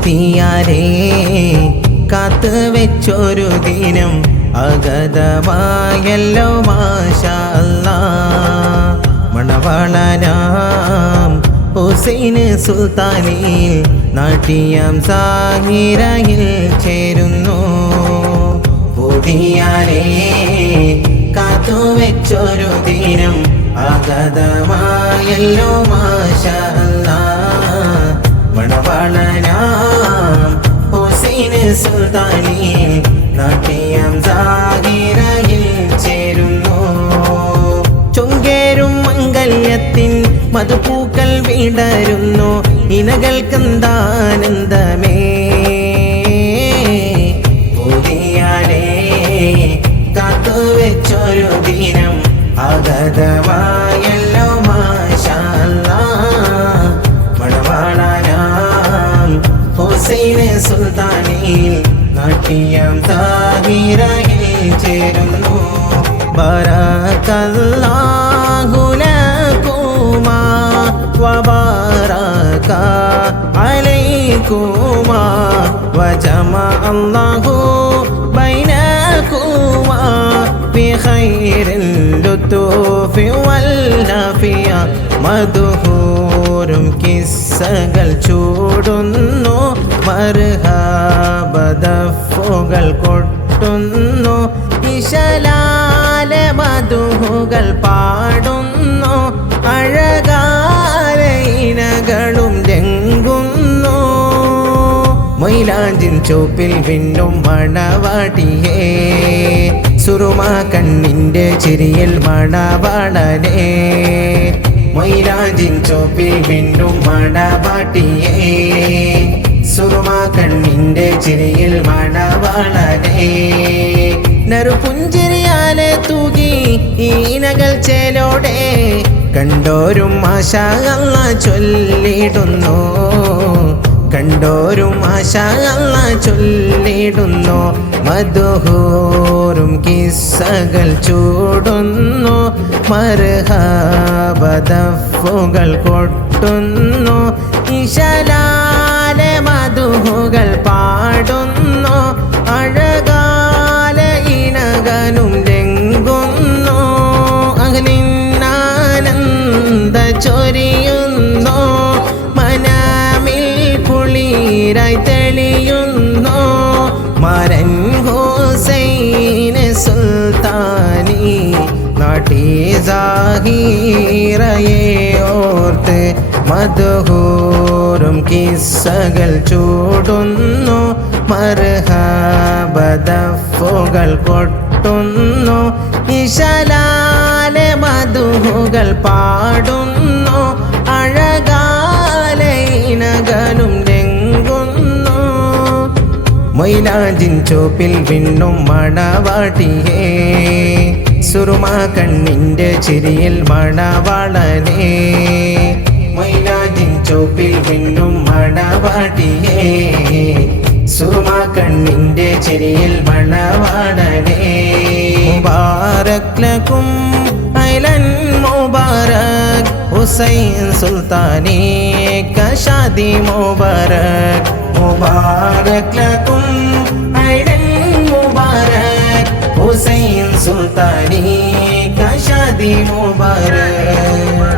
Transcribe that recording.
പൂതിയാലേ കാത്ത് വെച്ചൊരു ദിനം അഗതമായല്ലോ മാഷാ അല്ലാഹ്. മണവാളനാം ഹുസൈൻ സുൽത്താനിൽ നാട്യം സാഹിറയിൽ ചേരുന്നു. പൂതിയാലേ കാത്തു വെച്ചൊരു ദിനം അഗതമായല്ലോ മാഷാ അല്ലാഹ്. മണവാളനാം ഹുസൈൻ സുൽത്താനിൽ നാട്യം സാഹിറയിൽ ചേരുന്നു. ചൊങ്കേരും മംഗല്യത്തിൻ മധുപൂക്കൾ വിടരുന്നു. ഇനകൾക്കെന്താനന്ദമേ പൂതിയാലേ കാത്തുവെച്ചൊരു ദിനം അഗതമായല്ലോ മാഷാ അല്ലാഹ്. മണവാളനാം ഹുസൈൻ സുൽത്താനിൽ നാട്യം സാഹിറയിൽ ചേരുന്നു. ബറകല്ലാഹു ലകുമാ വബറക അലൈകുമാ വജമഅല്ലാഹു ബൈനകുമാ ബിഖൈറിൽ ലുതുഫി വൽഅഫിയ. മദ്ഹൂറും കിസ്സകൾ ചൂടുന്നു, മർഹബദഫുകൾ കൊട്ടുന്നു, ഇശലാല മധുഹുകൾ പാടുന്നു, അഴകാല ഇനകളും രംഗുന്നു. മൈലാഞ്ചിൻ ചോപ്പിൽ വിണ്ണും മണവാട്ടിയേ, സുറുമ കണ്ണിൻ്റെ ചിരിയിൽ മണവാളനേ. മൈലാഞ്ചിൻ ചോപ്പിൽ വിണ്ണും മണവാട്ടിയേ, സുറുമ കണ്ണിൻ്റെ ചിരിയിൽ മണവാളനേ. നറുപുഞ്ചിരിയാലെ തൂകി ഈനകൾ ചേലോടെ കണ്ടോരും മാഷാ അല്ലാഹ് ചൊല്ലിടുന്നു. കണ്ടോരും മാഷാ അല്ലാഹ് ചൊല്ലിടുന്നു. മദ്ഹൂറും കിസ്സകൾ ചൂടുന്നു, മർഹബദഫുകൾ കൊട്ടുന്നു, ഇശലാല മധുഹുകൾ പാടുന്നു, അഴകാല ഇനകനും രംഗുന്നു. അഹ്ലിന്നാനന്ദ ചൊരിയുന്നു, മനാമിൽ കുളിരായി തെളിയുന്നു. മരൻ ഹുസൈൻ സുൽത്താനി നാട്ടി സാഹിറയെ ഓർത്ത് മദ്ഹൂറും കിസ്സകൾ ചൂടുന്നു, മർഹബദഫുകൾ കൊട്ടുന്നു, ഇശലാല മധുഹുകൾ പാടുന്നു, അഴകാല ഇനകനും രംഗുന്നു. മൈലാഞ്ചിൻ ചോപ്പിൽ വിണ്ണും മണവാട്ടിയേ, സുറുമ കണ്ണിൻ്റെ ചിരിയിൽ മണവാളനേ. മൈലാഞ്ചിൻ ചോപ്പിൽ വിണ്ണും മണവാട്ടിയേ, സുറുമ കണ്ണിൻ്റെ ചിരിയിൽ മണവാളനേ. മുബാരക് ലക്കും ഐലൻ മുബാരക് ഹുസൈൻ സുൽത്താനി का शादी मुबारक. मुबारक लकुम ऐलन मुबारक हुसैन सुल्तानी का शादी मुबारक.